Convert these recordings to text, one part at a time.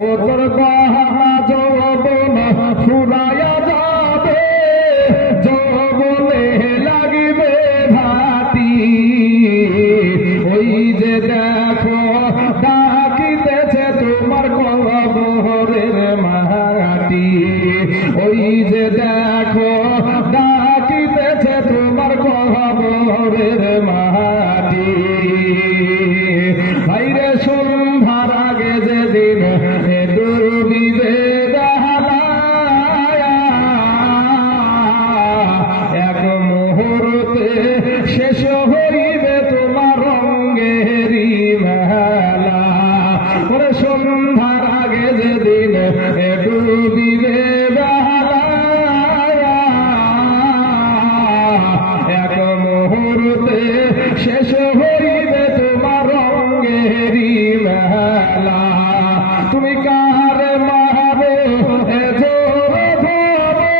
ওর বাহানা যৌবন ফুরায়া যাবে, যৌবনে লাগিবে ভাতি। ওই যে দেখো ডাকিতেছে তোমার কবরের মাটি। ওই যে দেখো ডাকিতেছে তোমার কবরের মাটি। ভাইরে সন্ধ্যার আগে যেদিন ডুবিবে বেলা, এক মুহূর্তে শেষ হইবে তোমার রঙ্গেরি মেলা। ওরে সন্ধ্যার আগে যেদিন ডুবিবে বেলা, এক মুহূর্তে শেষ হইবে তোমার রঙ্গেরি মেলা। তুমি কারে মারো জোরে ধরে,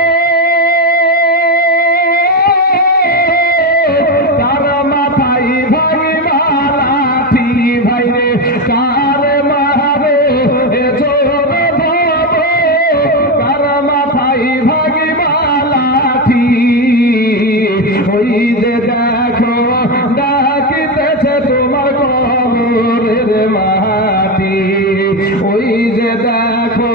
তার মাথায় ভাঙিবা লাঠি। ভাইরে কারে মারো জোরে ধরে, তার মাথায় ভাঙিবা লাঠি। ওই যে দেখো ডাকিতেছে তোমার কবরের মাটি। ওই যে দেখো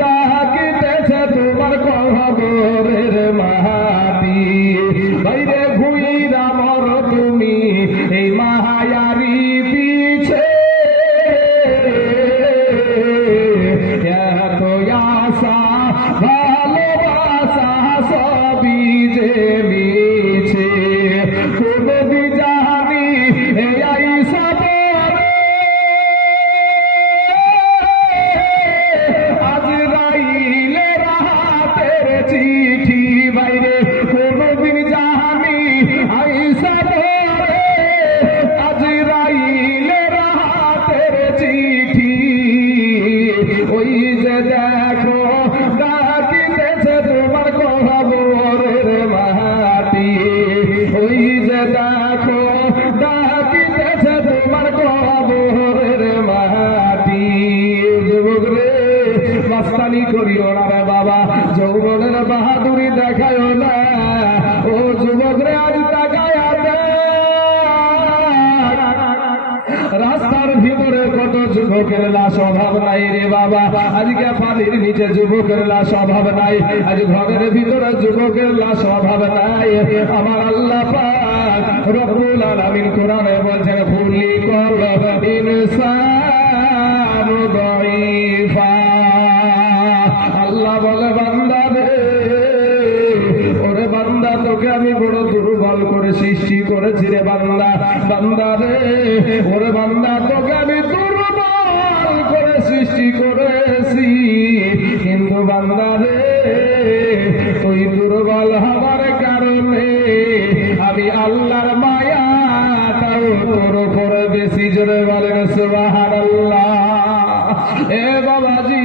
ডাকিতেছে তোমার কবরের মাটি। বাইরে ঘুইরা মর তুমি এই মায়ারি পিছে, এত আশা ভালোবাসা সবই যে মিছে। তুমি জানি এই আইসা আজরাইলের হাতের চিঠি। বাইরে কোনদিন জানি আইসা ধরে আজরাইলের হাতের চিঠি। ওই যে দেখো ডাকিতেছে তোমার কবরের মাটি। ওই যে দেখো ডাকিতেছে তোমার কবরের মাটি। যুবক রে মাস্তানি করিও না রে বাবা, যৌবনের বাহাদুরি দেখায় না। ও যুবক রে আজ তাকায়া দেখ, রাস্তার ভিতরে কত যুবকের লাশ অভাব নাই রে বাবা। আজকে পানির নিচে যুবকের লাশ অভাব নাই, আজ ঘরের ভিতরে যুবকের লাশ অভাব নাই। আমার আল্লাহ পাক রব্বুল আলামিন কোরআনে বলছেন, খুলিকাল ইনসানু দাঈফা। আল্লাহ বলে, বান্দা রে, ওরে বান্দা তোকে আমি বড় দুর্বল করে সৃষ্টি করেছি রে বান্দা। বান্দা রে, ওরে বান্দা তোকে আমি দুর্বল করে সৃষ্টি করেছি। কিন্তু বান্দা রে, তুই দুর্বল হবার কারণে আমি আল্লাহর মায়াটাও তোর উপরে বেশি। জোরে বলেন সুবহানাল্লাহ। এ বাবাজি,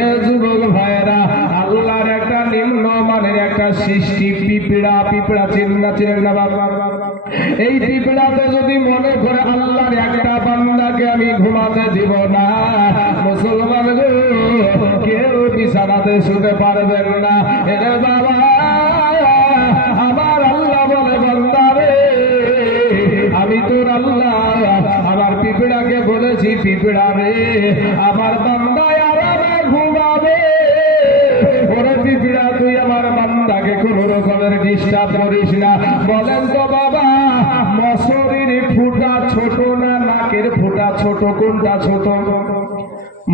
এ যুবক ভাইরা, আল্লাহর একটা নিম্ন মানের একটা সৃষ্টি পিঁপড়া। পিঁপড়া চিনেন না বাবা? এই পিঁপড়াতে যদি মনে করে আল্লাহর একটা বান্দাকে আমি ঘুমাতে দিব না, মুসলমান গো, কেউ বিছানাতে শুতে পারবেন না। এরে বাবা, আমার আল্লাহ বলে, বান্দা রে, আমি তোর আল্লাহ আমার পিঁপড়াকে বলেছি, পিঁপড়া রে, আমার বান্দায় আরামে ঘুমাবে। ওরে পিঁপড়া, তুই আমার বান্দাকে কোন রকমের ডিস্টার্ব করিস না। বলেন তো বাবা, মশারির ফুটা ছোট না নাকের ফুটা ছোট? কোনটা ছোট?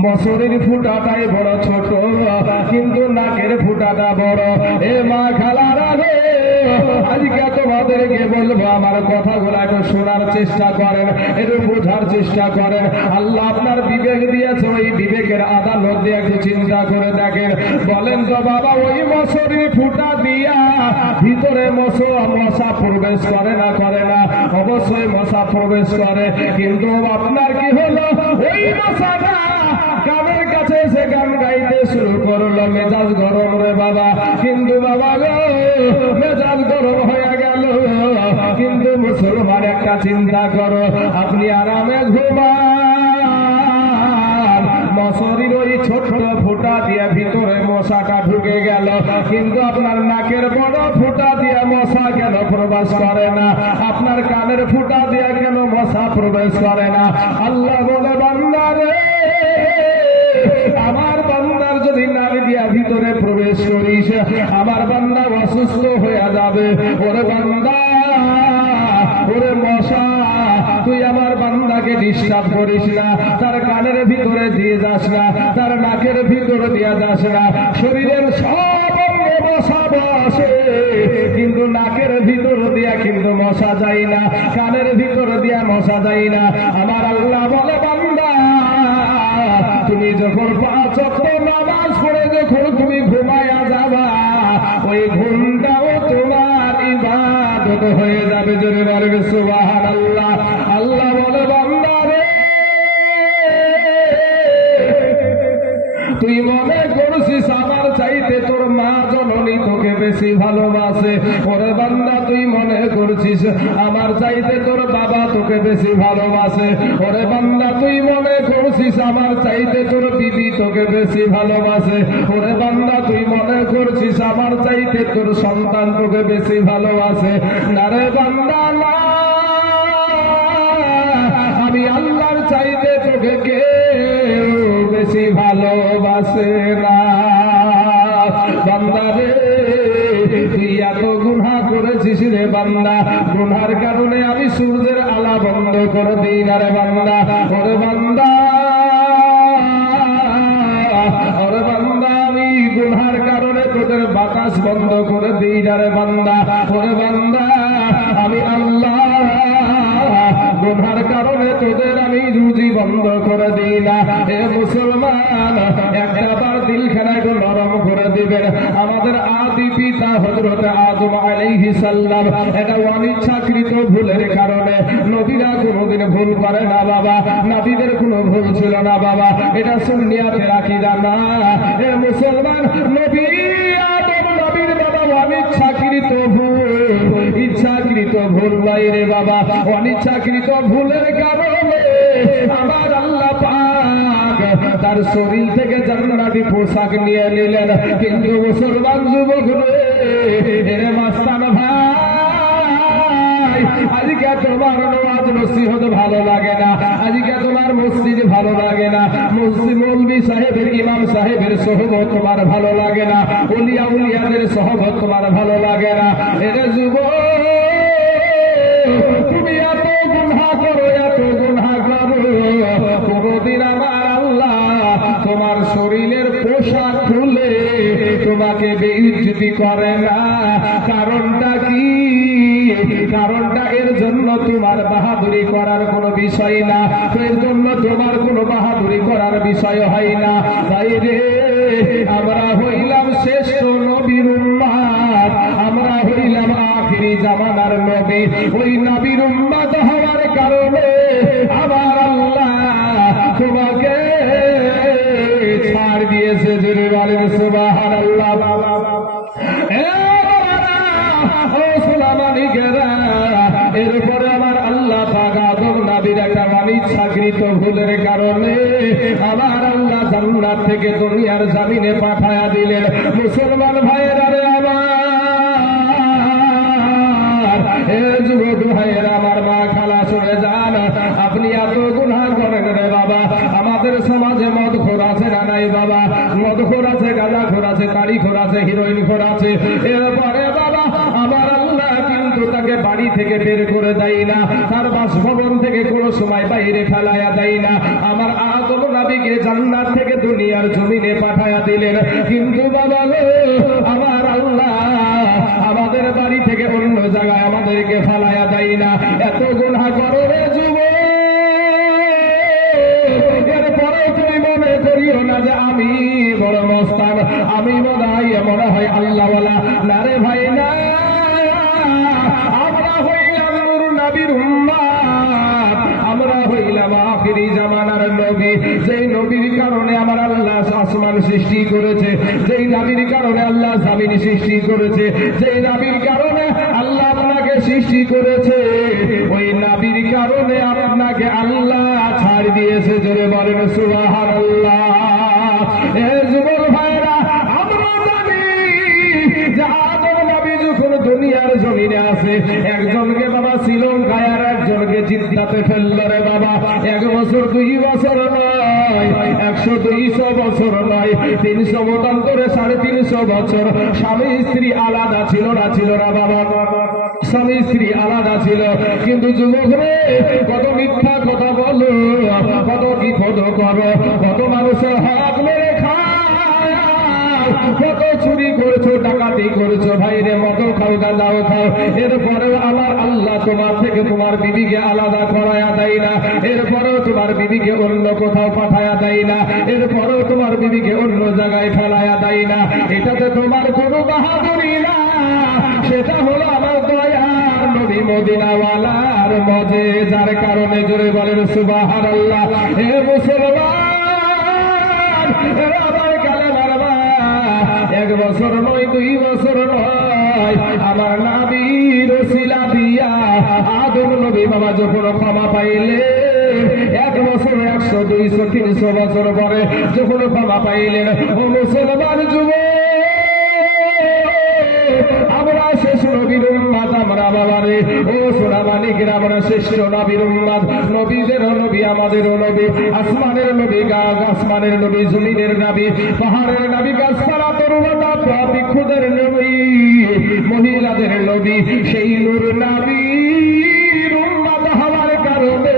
মশারির ফুটাটাই বড় ছোট, কিন্তু নাকের ফুটাটা বড়। এ মা খালারা রে, আজকে তোমাদেরকে বলবো, আমার কথাগুলো একটু শোনার চেষ্টা করেন, একটু বোঝার চেষ্টা করেন। আল্লাহ আপনার বিবেক দিয়েছে, ওই বিবেকের আদালত দিয়ে একটু চিন্তা করে দেখেন। বলেন তো বাবা, ওই মশারির ফুটা দিয়া ভিতরে মশা প্রবেশ করে না? করে না? অবশ্যই মশা প্রবেশ করে। কিন্তু আপনার কি হলো, ওই মশাটা কানের কাছে এসে গান গাইতে শুরু করলো, মেজাজ গরম রে বাবা। কিন্তু বাবা গো, মেজাজ গরম হয়ে গেল। কিন্তু মুসলমান একটা চিন্তা করো, আপনি আরামে ঘুমান, মশারির ওই ছোট্ট ফুটা দিয়ে ভিতরে মশাটা ঢুকে গেল, কিন্তু আপনার নাকের বড় ফুটা দিয়ে মশা কেন প্রবেশ করে না? আপনার কানের ফুটা দিয়ে কেন মশা প্রবেশ করে না? আল্লাহ বলে, বান্দা রে, আমার বান্দার যদি নাক দিয়া ভিতরে প্রবেশ করিস, আমার বান্দা অসুস্থ হয়ে যাবে। ওরে বান্দা, ওরে মশা, তুই আমার বান্দাকে ডিস্টার্ব করিস না, তার কানের ভিতরে দিয়ে যাস না, তার নাকের ভিতরে দিয়ে যাস না। শরীরের সব অঙ্গে মশা বসে, কিন্তু নাকের ভিতর দিয়া কিন্তু মশা যায় না, কানের ভিতর দিয়া মশা যায় না। আমার আল্লাহ বলে, বান্দা, তুমি যখন 5 ওয়াক্ত নামাজ পড়ে যখন তুমি ঘুমায়া যাবা, ওই ঘুমটাও তোমার ইবাদত হয়ে যাবে। জোরে বলেন সুবহানাল্লাহ। আল্লাহ বলে, বান্দা রে, তুই মনে করছিস আমার চাইতে তোর মা জননী তোকে বেশি ভালোবাসে। ওরে বান্দা, তুই মনে করছিস আমার চাইতে তোর বাবা তোকে বেশি ভালোবাসে। ওরে বান্দা, তুই মনে করছিস আমার চাইতে তোর বিবি তোকে বেশি ভালোবাসে। ওরে বান্দা, তুই মনে করছিস আমার চাইতে তোর সন্তান তোকে বেশি ভালোবাসে। না রে বান্দা, না, আমি আল্লাহর চাইতে তোকে কেউ বেশি ভালোবাসে না। বান্দা রে, তুই এত গুনাহ করেছিস রে বান্দা, গুনার কারণে আমি সূর্যের আলো বন্ধ করে দিই না রে বান্দা। ওরে বান্দা, ওরে বান্দা, আমি গুনার কারণে তোদের বাতাস বন্ধ করে দিই না রে বান্দা। ওরে বান্দা, আমি আল্লাহ গুনার কারণে তোদের আমি রুজি বন্ধ করে দিই না। এ মুসলমান, একটা বার দিলখানা একটু নরম করে দিবেন। আমাদের আদি পিতা হযরত আদম আলাইহিস সালাম, এটা অনিচ্ছাকৃত ভুলের কারণে, নবীরা কোনোদিন ভুল করে না বাবা, নবীদের কোনো ভুল ছিল না বাবা, এটা সুন্নিয়াতের আকীদা না। এ মুসলমান, নবী আদম নবীর বাবা অনিচ্ছাকৃত ভুল, ইচ্ছাকৃত ভুল নাই রে বাবা। অনিচ্ছাকৃত ভুলের কারণে আমার আল্লাহ পাক তার শরীর থেকে জান্নাতি পোশাক নিয়ে নিলেন। কিন্তু মুসলমান যুবক রে, মাস্তান ভাই, আজকে তোমার নামাজ নসিহত ভালো লাগে না, আজকে তোমার মসজিদ ভালো লাগে না, মসজিদ মৌলভী সাহেবের ইমাম সাহেবের সহবত তোমার ভালো লাগে না, উলিয়া উলিয়াদের সহবত তোমার ভালো লাগে না। এরে যুবক, তুমি এত গুনাহ করো, এত গুনাহ করো, কোনদিন আমার আল্লাহ তোমার শরীরের পোশাক খুলে তোমাকে বেইজ্জতি করে না। কারণটা কি? কারণটা এর জন্য তোমার বাহাদুরি করার কোনো বিষয় না, এর জন্য তোমার কোনো বাহাদুরি করার বিষয় হয় না। তাই রে, আমরা হইলাম শ্রেষ্ঠ নবীর উম্মত, আমরা হইলাম আখিরি জামানার নবী। ওই নবীর উম্মত হওয়ার কারণে আমার আল্লাহ তোমাকে ছাড় দিয়েছে। জোরে বলেন সুবহানাল্লাহ। এরপরে আমার আল্লাহ পাক আদম নবীর একটা অনিচ্ছাকৃত ভুলের কারণে আমার আল্লাহ জান্নাত থেকে দুনিয়ার জমিনে পাঠায়া দিলেন। মুসলমান ভাইয়েরা রে আমার, এ যুবক ভাইয়েরা, আমার মা খালা শুনে যান, আপনি এত গুনাহ করেন রে বাবা। আমাদের সমাজে মদ খোর আছে না নাই বাবা? মদ খোর আছে, গাঁজা খোর আছে, তাড়ি খোর আছে, হিরোইন খোর আছে। এরপরে বাবা আমার আল্লাহ কিন্তু তাকে বাড়ি থেকে বের করে দেয় না, তার বাসভবন থেকে কোনো সময় বাইরে ফেলায়া দেয় না। আমার আদম নবীকে জান্নাত থেকে দুনিয়ার জমিনে পাঠায়া দিলেন। কিন্তু বাবা আমার আল্লাহ আমাদের বাড়ি থেকে অন্য জায়গায় আমাদেরকে ফেলায়া দেয় না। এত গুনাহ করো রে যুবক, এরপরে তুমি মনে করিও না যে আমি বড় মস্তান, আমি মনে হয় আল্লাহওয়ালা। না রে ভাই, না, আমরা হইলাম নূর নবীর উম্মত, আমরা হইলাম আখিরি জামানার নবী। যেই নবীর কারণে আমার আল্লাহ আসমান সৃষ্টি করেছে, যেই নবীর কারণে আল্লাহ জমিন সৃষ্টি করেছে, যেই নবীর কারণে আল্লাহ আপনাকে সৃষ্টি করেছে, ওই নবীর কারণে আপনাকে আল্লাহ ছাড় দিয়েছে। জোরে বলেন সুবহানাল্লাহ। একজনকে বাবা শ্রীলঙ্কায় আর একজনকে জিদ্দাতে ফেলল রে বাবা। 1 বছর 2 বছর নয়, 100-200 বছর নয়, 300 মতান্তরে 350 বছর স্বামী স্ত্রী আলাদা ছিল না বাবা। স্বামী স্ত্রী আলাদা ছিল, কিন্তু যুবক রে কত মিথ্যা কথা বলো, কত কি কত করো, কত মানুষের হক মেরে খায়, কত চুরি করেছো, ডাকাতি করেছো ভাই রে, মতো খাও গাঁজাও খাও, এরপরেও আমার আল্লাহ তোমার থেকে তোমার বিবিকে আলাদা করায়া দেয় না, এরপরেও তোমার বিবিকে অন্য কোথাও পাঠায়া দেয় না, এরপরেও তোমার বিবিকে অন্য জায়গায় ফেলায়া দেয় না। এটাতে তোমার কোনো বাহাদুরি না, সেটা হলো আমার দয়ার নবী মদিনাওয়ালার মজে, যার কারণে জোরে বলেন সুবহানাল্লাহ। হে মুসলমান, আমার কালেমার মা, 1 বছর নয় 2 বছর নয়, আমার নবীর ওসিলা দিয়া আদম নবী বাবা যখন ক্ষমা পাইলে 1 বছর 100 200 300 বছর পরে যখন ক্ষমা পাইলেন, ও মুসলমান যুবক, আমরা শেষ নবীর উম্মত, আমরা বাবারে ও সোনা মানিকের আমরা শ্রেষ্ঠ নবীর উম্মত, নবীদেরও নবী আমাদেরও নবী, আসমানের নবী, আসমানের নবী, জমিনের নবী, পাহাড়ের নবী, গাছপালা তরুলতা বৃক্ষদের নবী, মহিলাদের নবী, সেই নূর নবীর উম্মত হওয়ার কারণে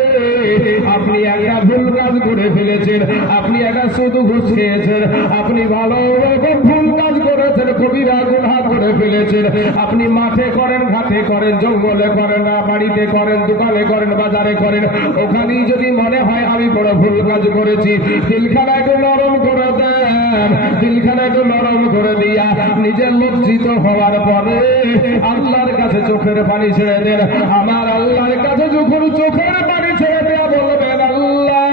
আপনি একটা ভুল কাজ করে ফেলেছেন, আপনি একটা শুধু ঘুষ খেয়েছেন, আপনি ভালো রকম ভুল কাজ করেছেন, কবিরা গুনাহ করে ফেলেছেন। আপনি মাঠে করেন, ঘাটে করেন, জঙ্গলে করেন, না বাড়িতে করেন, দোকানে করেন, বাজারে করেন, ওখানেই যদি মনে হয় আমি বড় ভুল কাজ করেছি, দিলখানা একটু নরম করে দেন, দিলখানা একটু নরম করে দিয়া নিজের লজ্জিত হওয়ার পরে আল্লাহর কাছে চোখের পানি ছেড়ে দেন। আমার আল্লাহর কাছে যখন চোখের পানি ছেড়ে দেয়া বলবেন, আল্লাহ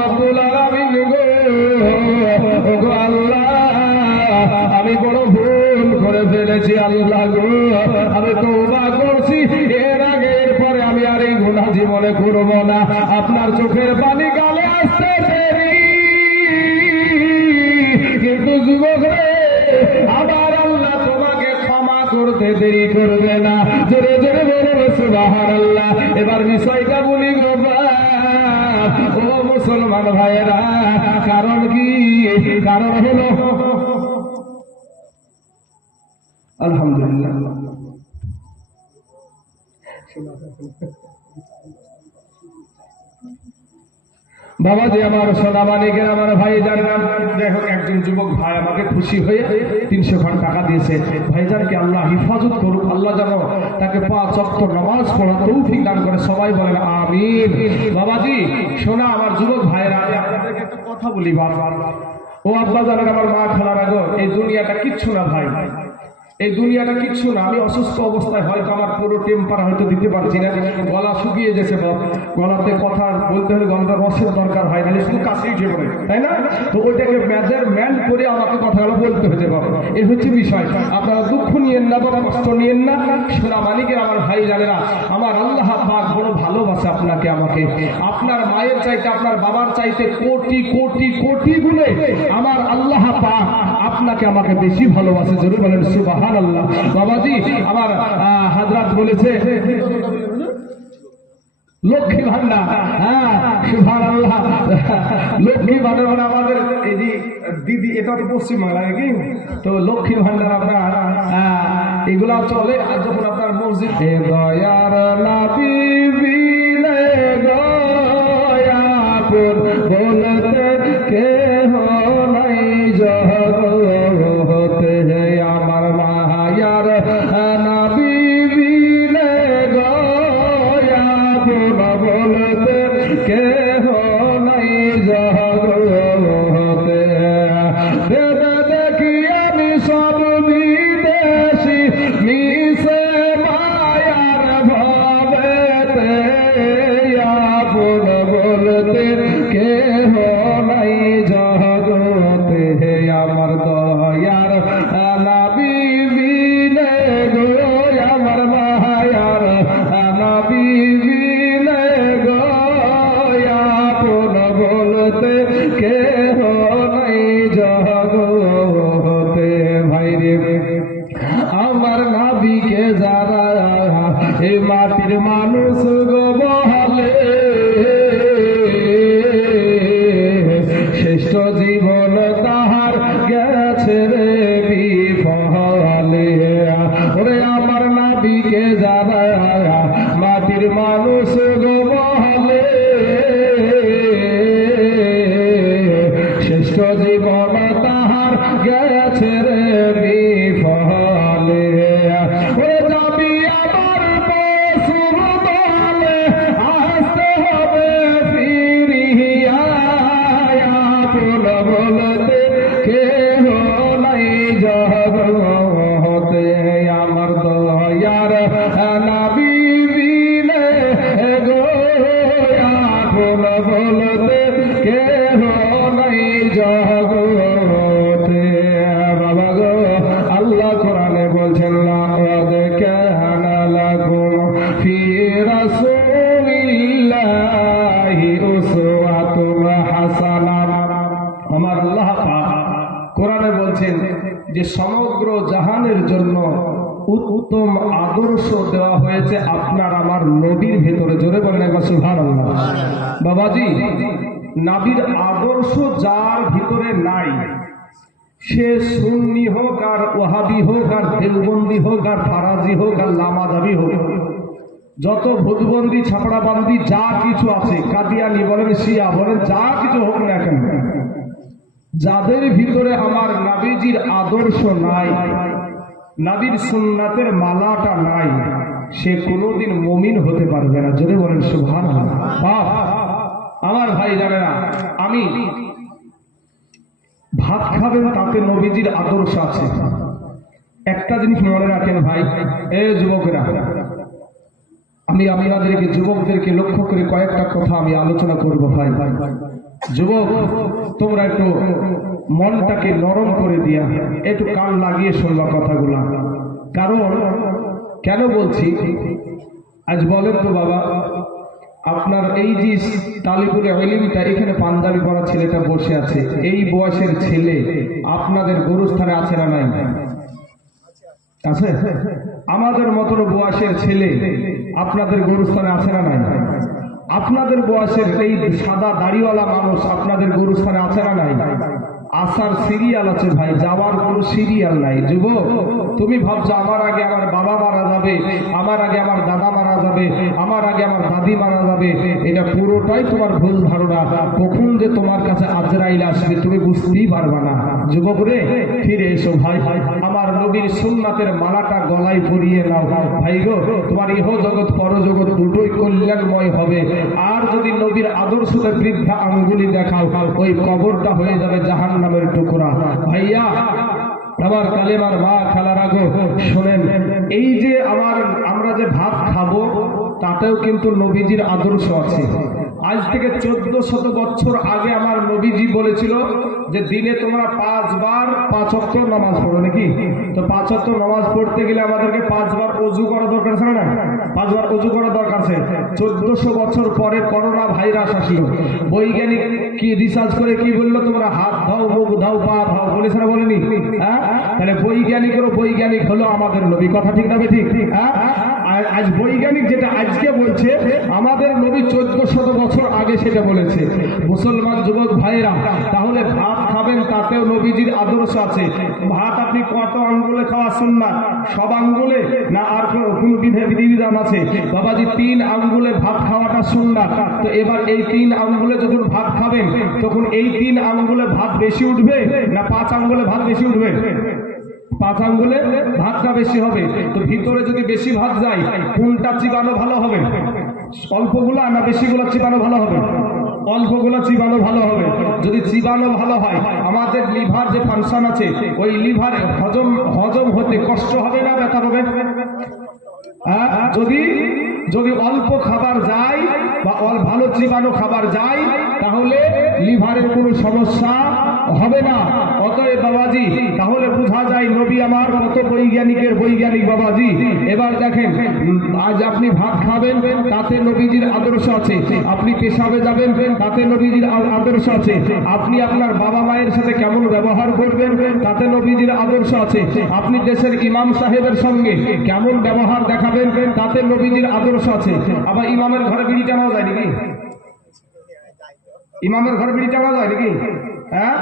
রব্বুল আলামিন গো, আল্লাহ আমি বড় ভুল করে ফেলেছি, আল্লাহ গো আমি তওবা করছি, এর আগে এরপরে আমি আর এই গুনাহ জীবনে করব না। আপনার চোখের পানি গালে আসতে দেরি, কিন্তু যুবক রে আবার আল্লাহ তোমাকে ক্ষমা করতে দেরি করবে না। জোরে জোরে বলুন সুবহানাল্লাহ। এবার বিষয়টা বলি গো ও মুসলমান ভাইয়েরা, কারণ কি? কারণ হলো আলহামদুলিল্লাহ বাবাজি আমার সোনা মানিকের আমার ভাই জানলাম, দেখো একজন যুবক ভাই আমাকে খুশি হয়ে 300 খান টাকা দিয়েছে। ভাইজানকে আল্লাহ হিফাজত করুক, আল্লাহ যেন তাকে 5 ওয়াক্ত নামাজ পড়ার তৌফিক দান করে, সবাই বলেন আমিন। বাবাজি সোনা আমার যুবক ভাইরা, আপনাদেরকে একটা কথা বলি বাবা, ও আব্বা জানেন আমার মা খালারা গো, এই দুনিয়াটা কিচ্ছু না ভাই, এই দুনিয়াটা কিচ্ছু না। আমি অসুস্থ অবস্থায় হয়তো আমার পুরো টেম্পার হয়তো দিতে পারছি না, গলা শুকিয়ে গেছে, গলাতে কথা বলতে হলে গলাটা রসের দরকার হয়, নাহলে শুধু কাশিয়ে পড়ে, তাই না? তো ওইটাকে মেজারমেন্ট করে আমাকে কথাগুলো বলতে হতে পারে, এই হচ্ছে বিষয়। আপনারা দুঃখ নিয়েন না, বাবা কষ্ট নিয়েন না। সোনা মানিকের আমার ভাই জানেরা, আমার আল্লাহ পাক বড় ভালোবাসে আপনাকে আমাকে, আপনার মায়ের চাইতে আপনার বাবার চাইতে কোটি কোটি কোটি গুণে আমার আল্লাহ পাক আপনাকে আমাকে বেশি ভালোবাসে। জরুর বলেন সুবহানাল্লাহ। বাবাজি আমার হাজরাত বলেছে লক্ষ্মী ভান্ডার, হ্যাঁ সুবহানাল্লাহ, লক্ষ্মী ভান্ডার মানে আমাদের এই যে দিদি, এটা তো পশ্চিমবাংলায় কি, তো লক্ষ্মী ভান্ডার আপনার এগুলা চলে। আর যখন আপনার মসজিদ দয়ার নবী বিনে দয়াপুর বলতে কে নাই জগতে, আমার মায়ার নবী বিনে দয়াপুর বলতে কে নাই জগতে, দেখি আমি সব বিদেশি মিশে মায়ার ভাবেতে, আপন বলতে কে নাই জগতে, আমার দয়ার নবী বিনে গো, আমার মায়ার নবী বিনে গো, আপন বলতে কে নাই জগতে। ভাই রে আমার হে মাটির মানুষ গো বলে শ্রেষ্ঠ জীবন তাহার গেছে রে বিফলে। ওরে আমার নাবিকে জানা মাটির মানুষ গো বলে শ্রেষ্ঠ জীবন তাহার গেছে রে বিফলে। ওরে যাবি আমার পশুর দলে আসতে হবে ফিরিয়া আপন বলতে কেহ নাই জগতে আমার দয়ার নবী বিনে গো আপন বলতে কেহ নাই জগতে। বাবা গো আল্লাহ কোরআনে বলছেন লাকাদ কানা লাকুম ফি রাসূলিল্লাহি উসওয়াতুন হাসানাহ। আমার আল্লাহ পাক কোরআনে বলছেন যে সমগ্র জাহানের জন্য উত্তম আদর্শ দেওয়া হয়েছে আপনার আমার নবীর ভেতরে। জোরে বলেন একবার সুবহানাল্লাহ। বাবাজি, নবীর আদর্শ যার ভিতরে নাই সে সুন্নি হোক আর ওয়াহাবি হোক আর দেওবন্দি হোক আর ফারাজি হোক আর লামাদাবি হোক, যত ভূতবন্দি ছাপড়াবন্দি যা কিছু আছে, কাদিয়ানি বলেন শিয়া বলেন যা কিছু হোক না কেন, যাদের ভিতরে আমার নবীজির আদর্শ নাই, নবীর সুন্নাতের মালাটা নাই, সে কোনোদিন মুমিন হতে পারবে না। যদি বলেন সুবহানাল্লাহ। আমার ভাই জানেরা, আমি ভাত খাবেন তাতে নবীজির আদর্শ আছে। একটা জিনিস মনে রাখেন ভাই, এ যুবকেরা, আমি আপনাদেরকে যুবকদেরকে লক্ষ্য করে কয়েকটা কথা আমি আলোচনা করব। ভাই যুবক, তোমরা একটু মনটাকে নরম করে দিয়া একটু কান লাগিয়ে শুনবা কথাগুলা। কারণ কেন বলছি, আজ বলেন তো বাবা, আপনার এই যে তালিবুল ইলমটা এখানে পাঞ্জাবি পরা ছেলেটা বসে আছে, এই বয়সের ছেলে আপনাদের গুরুস্থানে আছে না নাই? আছে। আমাদের মতন বয়সের ছেলে আপনাদের গুরুস্থানে আছে না নাই? আপনাদের বয়সের এই সাদা দাড়িওয়ালা মানুষ আপনাদের গুরুস্থানে আছে না নাই? আসার সিরিয়াল আছে ভাই, যাওয়ার কোনো সিরিয়াল নাই। যুবক, তুমি ভাবছো আমার আগে আমার বাবা মারা যাবে, আমার আগে আমার দাদা মারা যাবে, আমার আগে আমার দাদি মারা যাবে, এটা পুরোটাই তোমার ভুল ধারণা। কখন যে তোমার কাছে আজরাইল আসবে তুমি বুঝতেই পারবা না। যুবক রে, ফিরে এসো ভাই, আমার নবীর সুন্নাতের মালাটা গলায় পরিয়ে নাও ভাই গো, তোমার ইহ জগৎ পরজগৎ দুটোই কল্যাণময় হবে। আর যদি নবীর আদর্শতে বৃদ্ধা আঙ্গুলি দেখাও, ওই কবরটা হয়ে যাবে জাহান্নামের টুকরা। ভাইয়া আমার কালেমার মা খালারা গো, শোনেন, এই যে আমরা যে ভাত খাবো তাতেও কিন্তু নবীজির আদর্শ আছে। আজ থেকে 1400 বছর আগে আমার নবীজি বলেছিল যে দিনে তোমরা 5 বার 5 ওয়াক্ত নামাজ পড়ো, নাকি? তো 5 ওয়াক্ত নামাজ পড়তে গেলে আমাদেরকে 5 বার ওযু করা দরকার আছে না? 5 বার ওযু করা দরকার আছে। 1400 বছর পরে করোনা ভাইরাস আসলো, বৈজ্ঞানিক কি রিসার্চ করে কি বললো, তোমরা হাত ধাও, মুখ ধাও, পা ধাও, বলেছে না বলেনি? হ্যাঁ, তাহলে বৈজ্ঞানিকেরও বৈজ্ঞানিক হলো আমাদের নবী। কথা ঠিক না ঠিক? হ্যাঁ, আজ বৈজ্ঞানিক যেটা আজকে বলছে, আমাদের নবী 1400 বছর আগে সেটা বলেছে। মুসলমান যুবক ভাইরা, তাহলে ভাত খাবেন তাতেও নবীজির আদর্শ আছে। ভাত আপনি কত আঙ্গুলে খাওয়া সুন্নাত? সব আঙ্গুলে না আর কোন বিধিবিধান আছে? বাবাজি, 3 আঙ্গুলে ভাত খাওয়াটা সুন্নাত। তো এবার এই 3 আঙ্গুলে যখন ভাত খাবেন তখন এই 3 আঙ্গুলে ভাত বেশি উঠবে না 5 আঙ্গুলে ভাত বেশি উঠবে? 5 আঙ্গুলে ভাতটা বেশি হবে। তো ভিতরে যদি বেশি ভাত যায়, কোনটা চিবানো ভালো হবে? অল্পগুলা না বেশিগুলা চিবানো ভালো হবে? অল্পগুলা চিবানো ভালো হবে। যদি চিবানো ভালো হয়, আমাদের লিভার যে ফাংশন আছে, ওই লিভারে হজম হতে কষ্ট হবে না ব্যথা হবে? যদি অল্প খাবার যায় বা ভালো চিবানো খাবার যায় তাহলে লিভারের কোনো সমস্যা হবে না। অতএব বাবাজি তাহলে বোঝা যায় নবী আমার কত বৈজ্ঞানিকের বৈজ্ঞানিক বাবাজি। এবার দেখেন, আজ আপনি ভাত খাবেন তাতে নবীজির আদর্শ আছে, আপনি পেশাবে যাবেন তাতে নবীজির আদর্শ আছে, আপনি আপনার বাবা মায়ের সাথে কেমন ব্যবহার করবেন তাতে নবীজির আদর্শ আছে, আপনি দেশের ইমাম সাহেবের সঙ্গে কেমন ব্যবহার দেখাবেন তাতে নবীজির আদর্শ আছে। আবার ইমামের ঘরে বিড়ি টানাও যায় নাকি? ইমামের ঘরে বিড়ি টানা যায় নাকি? হ্যাঁ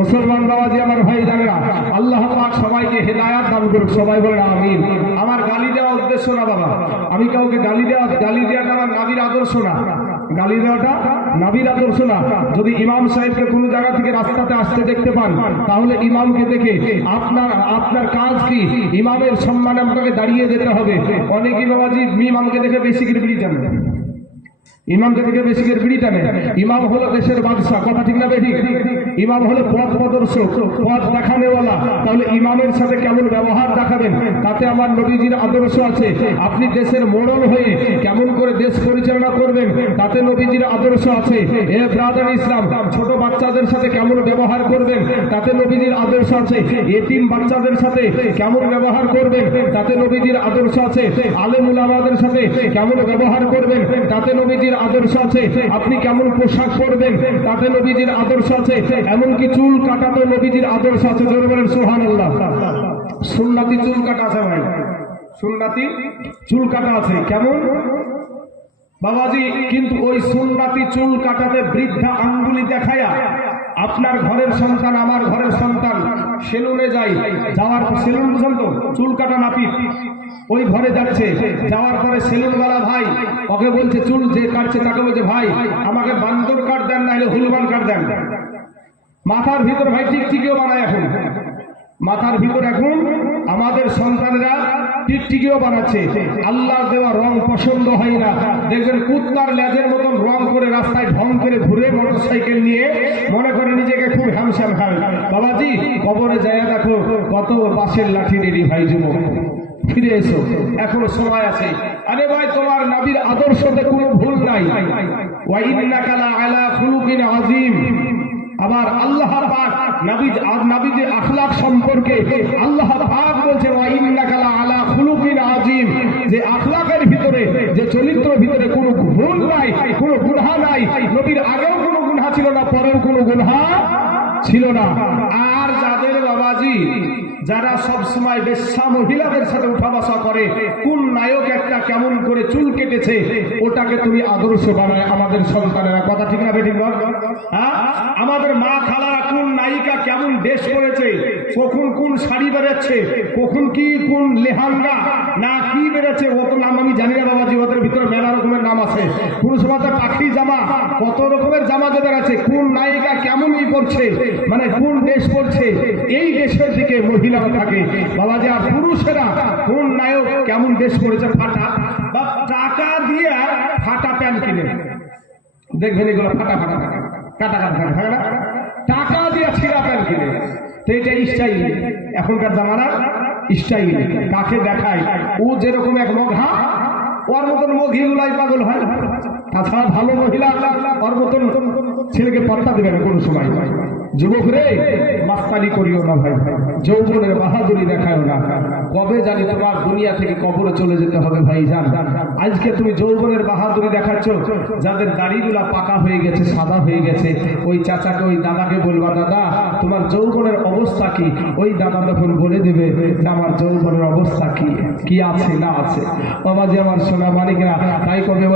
মুসলমান বাবাজি আমার ভাই জানেরা, আল্লাহ পাক সবাইকে হেদায়াত দান করুক, সবাই বলেন আমিন। আমার গালি দেওয়া উদ্দেশ্য না বাবা, আমি কাউকে গালি দেওয়াটা আমার নবীর আদর্শ না, গালি দেওয়াটা নবীর আদর্শ না। যদি ইমাম সাহেবকে কোনো জায়গা থেকে রাস্তাতে আসতে দেখতে পান তাহলে ইমামকে দেখে আপনার কাজ কি? ইমামের সম্মানে আপনাকে দাঁড়িয়ে যেতে হবে। অনেকে বাবাজি ইমামকে দেখে বেশি করে বিড়ি টানে, ইমামকে থেকে বেশি করে বিড়ি টানে। ইমাম হলো দেশের বাদশাহ, কথা ঠিক না বেঠিক? ইমাম হলো পথ প্রদর্শক, পথ দেখানেওয়ালা। তাহলে ইমামের সাথে কেমন ব্যবহার দেখাবেন তাতে আমার নবীজির আদর্শ আছে। আপনি দেশের মোড়ল হয়ে কেমন করে দেশ পরিচালনা করবেন তাতে নবীজির আদর্শ আছে। এ ব্রাদার ইসলাম, ছোট বাচ্চাদের সাথে কেমন ব্যবহার করবেন তাতে নবীজির আদর্শ আছে। এতিম বাচ্চাদের সাথে কেমন ব্যবহার করবেন তাতে নবীজির আদর্শ আছে। আলেম উলামাদের সাথে কেমন ব্যবহার করবেন তাতে নবীজির আদর্শ আছে। আপনি কেমন পোশাক পরবেন তাতে নবীজির আদর্শ আছে। এমনকি চুল কাটাতে নবীজির আদর্শ আছে। জোরে বলেন সুবহানাল্লাহ। সুন্নতি চুল কাটা আছে ভাই, সুন্নতি চুল কাটা আছে। কেমন বাবাজি? কিন্তু ওই সুন্নতি চুল কাটাতে বৃদ্ধা আঙ্গুলি দেখায়া আপনার ঘরের সন্তান, আমার ঘরের সন্তান সেলুনে যায়, যাওয়ার সেলুন বুঝলেন তো, চুল কাটা নাপিত, ওই ঘরে যাচ্ছে, যাওয়ার পরে সেলুনওয়ালা ভাই ওকে বলছে, চুল যে কাটছে তাকে বলছে, ভাই আমাকে বান্দর কাট দেন না হলে হুলবান কাট দেন। মাথার ভিতর ভাই টিকটিকিও বানায় এখন, মাথার ভিতর এখন আমাদের সন্তানেরা টিকটিকিও বানাচ্ছে। আল্লাহ দেওয়া রং পছন্দ হয় না, দেখবেন কুত্তার লেজের মতন রং করে রাস্তায় ঢং করে ঘুরে মোটরসাইকেল নিয়ে মনে করে নিজেকে খুব হ্যামশ্যাম খায়। বাবাজি কবরে যায় দেখো কত বাঁশের লাঠি রেডি ভাই, যুবক ফিরে এসো, এখনো সময় আছে। আরে ভাই তোমার নবীর আদর্শতে কোনো ভুল নাই। ওয়া ইন্নাকা লা আলা খুলুকিন আযীম। আবার আল্লাহ পাক নবীজির আখলাক সম্পর্কে আল্লাহ পাক বলছেন ওয়া ইন্নাকা লা আলা খুলুকিন আযীম, যে আখলাকের ভিতরে, যে চরিত্রের ভিতরে কোনো ভুল নাই, কোনো গুনাহ নাই। নবীর আগেও কোনো গুনাহ ছিল না, পরেও কোনো গুনাহ ছিল না। আর যাদের বাবাজি যারা সব সময় বেশ্যা মহিলাদের সাথে উঠা বসা করে, কোন নায়ক একটা কেমন করে চুল কেটেছে ওটাকে তুমি আদর্শ বানায় আমাদের সন্তানেরা, কথা ঠিক না বেঠিক? হ্যাঁ, আমাদের মা খালারা কোন নায়িকা কেমন ড্রেস করেছে, কখন কোন শাড়ি বেরোচ্ছে, কখন কি কোন লেহাঙ্গা না কি বেরোচ্ছে, অত নাম আমি জানি না বাবাজি, ওদের ভিতরে মেলা রকমের নাম আছে। কোন সময় পাখি জামা, কত রকমের জামা যে বেরোচ্ছে, কোন নায়িকা কেমন ই করছে, মানে কোন ড্রেস পরছে, এই দেশের দিকে মহিলারা থাকে বাবাজি। আর পুরুষেরা কোন নায়ক কেমন ড্রেস পরেছে, ফাটা বা টাকা দিয়ে ফাটা প্যান্ট কিনে, দেখবেন এগুলো ফাটা ফাটা থাকে, কাটা কাটা থাকে না, টাকা দিয়ে ছিঁড়া প্যান্ট কিনে। তো এটা স্টাইল, এখনকার জামানার স্টাইল। কাকে দেখায়? ও যেরকম এক মঘা, ওর মতন মঘিগুলাই পাগল হয়, তাছাড়া ভালো মহিলা ওর মতন ছেলেকে পাত্তা দেবে না কোনো সময়। যুবক রে, মাস্তানি করিও না ভাই, যৌবনের বাহাদুরি দেখায় না। কবে জানি তোমার দুনিয়া থেকে কবরে চলে যেতে হবে ভাই জান। আজকে তুমি যৌবনের বাহাদুরি দেখাচ্ছ, যাদের দাড়িগুলা পাকা হয়ে গেছে, সাদা হয়ে গেছে, ওই চাচাকে ওই দাদাকে বলবা, দাদা তোমার যৌবনের অবস্থা কি? ওই দাদা তখন বলে দেবে আমার যৌবনের অবস্থা কি, কি আছে না আছে। বাবা যে আমার সোনা মানিকরা, তাই কবে